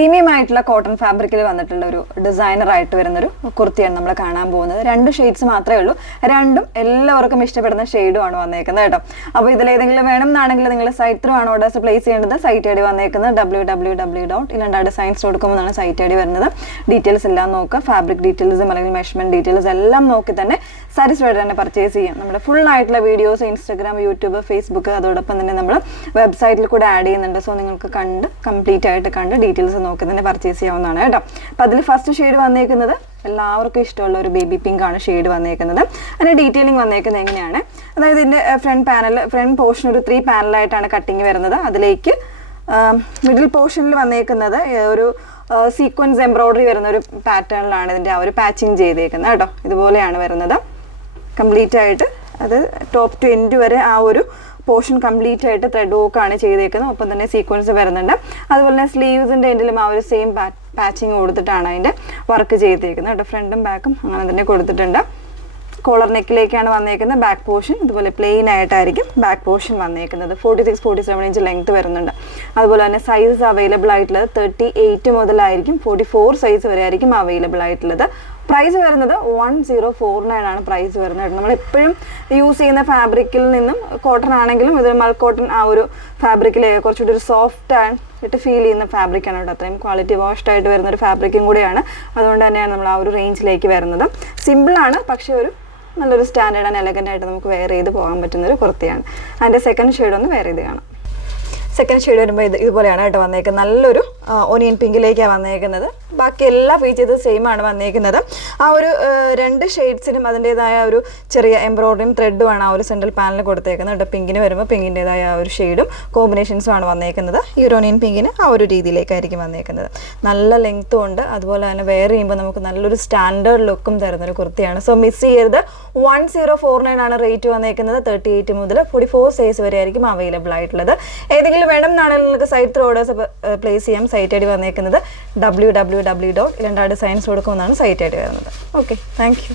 Premium ആയിട്ടുള്ള cotton ഫാബ്രിക്കിൽ വന്നിട്ടുള്ള ഒരു ഡിസൈനർ ആയിട്ട് വരുന്നൊരു കുർത്തിയാണ് നമ്മൾ കാണാൻ പോകുന്നത്. 2 ഷെയ്ഡ്സ് മാത്രമേ ഉള്ളൂ. രണ്ടും എല്ലാവർക്കും ഇഷ്ടപ്പെടുന്ന ഷെയ്ഡുമാണ് വന്നേക്കുന്നത് കേട്ടോ. അപ്പോൾ ഇതിലേതെങ്കിലും വേണമെന്നാണെങ്കിൽ നിങ്ങൾ സൈറ്റ് ത്രൂ ആണ് ഓർഡേഴ്സ് പ്ലേസ് ചെയ്യേണ്ടത്. സൈറ്റ് ഐ ഡി വന്നേക്കുന്നത് www.ilandadesigns.com എന്നാണ് സൈറ്റ് ഐ ഡി വരുന്നത്. ഡീറ്റെയിൽസ് എല്ലാം നോക്കുക. ഫാബ്രിക് ഡീറ്റെയിൽസും അല്ലെങ്കിൽ മെഷർമെന്റ് ഡീറ്റെയിൽസ് എല്ലാം നോക്കി തന്നെ സാറ്റിസ്ഫൈഡ് തന്നെ പർച്ചേസ് ചെയ്യാം. നമ്മുടെ ഫുൾ ആയിട്ടുള്ള വീഡിയോസ് ഇൻസ്റ്റാഗ്രാം, യൂട്യൂബ്, ഫേസ്ബുക്ക് അതോടൊപ്പം തന്നെ നമ്മൾ വെബ്സൈറ്റിൽ കൂടെ ആഡ് ചെയ്യുന്നുണ്ട്. സോ നിങ്ങൾക്ക് കംപ്ലീറ്റ് ആയിട്ട് കണ്ട് ഡീറ്റെയിൽസ് നോക്കി തന്നെ പർച്ചേസ് ചെയ്യാവുന്നതാണ് കേട്ടോ. അപ്പോൾ അതിൽ ഫസ്റ്റ് ഷെയ്ഡ് വന്നേക്കുന്നത് എല്ലാവർക്കും ഇഷ്ടമുള്ള ഒരു ബേബി പിങ്ക് ആണ് ഷെയ്ഡ് വന്നേക്കുന്നത്. അതിൻ്റെ ഡീറ്റെയിലിംഗ് വന്നേക്കുന്നത് എങ്ങനെയാണ്, അതായത് ഇതിൻ്റെ ഫ്രണ്ട് പോർഷൻ ഒരു 3 പാനലായിട്ടാണ് കട്ടിങ് വരുന്നത്. അതിലേക്ക് മിഡിൽ പോർഷനിൽ വന്നേക്കുന്നത് ഒരു സീക്വൻസ് എംബ്രോയിഡറി വരുന്ന ഒരു പാറ്റേണിലാണ് ഇതിൻ്റെ ആ ഒരു പാച്ചിങ് ചെയ്തേക്കുന്നത് കേട്ടോ. ഇതുപോലെയാണ് വരുന്നത് കംപ്ലീറ്റ് ആയിട്ട്. അത് ടോപ്പ് ടു എൻഡ് വരെ ആ ഒരു പോർഷൻ കംപ്ലീറ്റ് ആയിട്ട് ത്രെഡ് വർക്കാണ് ചെയ്തേക്കുന്നത്. ഒപ്പം തന്നെ സീക്വൻസ് വരുന്നുണ്ട്. അതുപോലെ തന്നെ സ്ലീവ്സിൻ്റെ എൻഡിലും ആ ഒരു സെയിം പാച്ചിങ് കൊടുത്തിട്ടാണ് അതിൻ്റെ വർക്ക് ചെയ്തേക്കുന്നത് കേട്ടോ. ഫ്രണ്ടും ബാക്കും അങ്ങനെ തന്നെ കൊടുത്തിട്ടുണ്ട്. കോളർ നെക്കിലേക്കാണ് വന്നേക്കുന്നത്. ബാക്ക് പോർഷൻ ഇതുപോലെ പ്ലെയിൻ ആയിട്ടായിരിക്കും ബാക്ക് പോർഷൻ വന്നേക്കുന്നത്. 46-47 ഇഞ്ച് ലെങ്ത് വരുന്നുണ്ട്. അതുപോലെ തന്നെ സൈസ് അവൈലബിൾ ആയിട്ടുള്ളത് 38 മുതലായിരിക്കും 44 സൈസ് വരെ ആയിരിക്കും അവൈലബിൾ ആയിട്ടുള്ളത്. പ്രൈസ് വരുന്നത് 1049 ആണ് പ്രൈസ് വരുന്നത്. നമ്മൾ എപ്പോഴും യൂസ് ചെയ്യുന്ന ഫാബ്രിക്കിൽ നിന്നും കോട്ടൺ ആണെങ്കിലും ഇത് മൾ കോട്ടൺ ആ ഒരു ഫാബ്രിക്കിൽ കുറച്ചുകൂടി ഒരു സോഫ്റ്റ് ആയിട്ട് ഫീൽ ചെയ്യുന്ന ഫാബ്രിക്കാണ് കേട്ടോ. അത്രയും ക്വാളിറ്റി വാഷ്ഡ് ആയിട്ട് വരുന്ന ഒരു ഫാബ്രിക്കും കൂടിയാണ്. അതുകൊണ്ട് തന്നെയാണ് നമ്മൾ ആ ഒരു റേഞ്ചിലേക്ക് വരുന്നത്. സിമ്പിളാണ്, പക്ഷേ ഒരു നല്ലൊരു സ്റ്റാൻഡേർഡ് ആൻഡ് എലഗൻ്റ് ആയിട്ട് നമുക്ക് വെയർ ചെയ്ത് പോകാൻ പറ്റുന്നൊരു കുർത്തിയാണ്. അതിൻ്റെ സെക്കൻഡ് ഷെയ്ഡ് ഒന്ന് വെയർ ചെയ്ത് കാണാം. സെക്കൻഡ് ഷെയ്ഡ് വരുമ്പോൾ ഇതുപോലെയാണ് കേട്ടോ വന്നേക്കുന്നത്. നല്ലൊരു ഓനിയൻ പിങ്കിലേക്കാണ് വന്നേക്കുന്നത്. ബാക്കി എല്ലാ ഫീച്ചേഴ്സും സെയിം ആണ് വന്നേക്കുന്നത്. ആ ഒരു 2 ഷെയ്ഡ്സിനും അതിൻ്റെതായ ഒരു ചെറിയ എംബ്രോയിഡറിയും ത്രെഡുമാണ് ആ ഒരു സെൻട്രൽ പാനലിൽ കൊടുത്തേക്കുന്നത് കേട്ടോ. പിങ്കിന് വരുമ്പോൾ പിങ്കിൻ്റെതായ ആ ഒരു ഷെയ്ഡും കോമ്പിനേഷൻസും ആണ് വന്നേക്കുന്നത്. ഈ ഒരു ഓനിയൻ പിങ്കിന് ആ ഒരു രീതിയിലേക്കായിരിക്കും വന്നേക്കുന്നത്. നല്ല ലെങ്ത്തും ഉണ്ട്. അതുപോലെ തന്നെ വെയർ ചെയ്യുമ്പോൾ നമുക്ക് നല്ലൊരു സ്റ്റാൻഡേർഡ് ലുക്കും തരുന്നൊരു കുർത്തിയാണ്. സോ മിസ് ചെയ്യരുത്. 1049 ആണ് റേറ്റ് വന്നേക്കുന്നത്. 38 മുതൽ 44 സൈസ് വരെ ആയിരിക്കും അവൈലബിൾ ആയിട്ടുള്ളത്. ഏതെങ്കിലും വേണം എന്നാണെങ്കിൽ നിങ്ങൾക്ക് സൈറ്റ് ത്രൂ ഓർഡേഴ്സ് പ്ലേസ് ചെയ്യാം. സൈറ്റ് ഐ ഡി വന്നേക്കുന്നത് www.ilandadesigns.com എന്നാണ് സൈറ്റ് ഐ ഡി വരുന്നത്. Okay, thank you.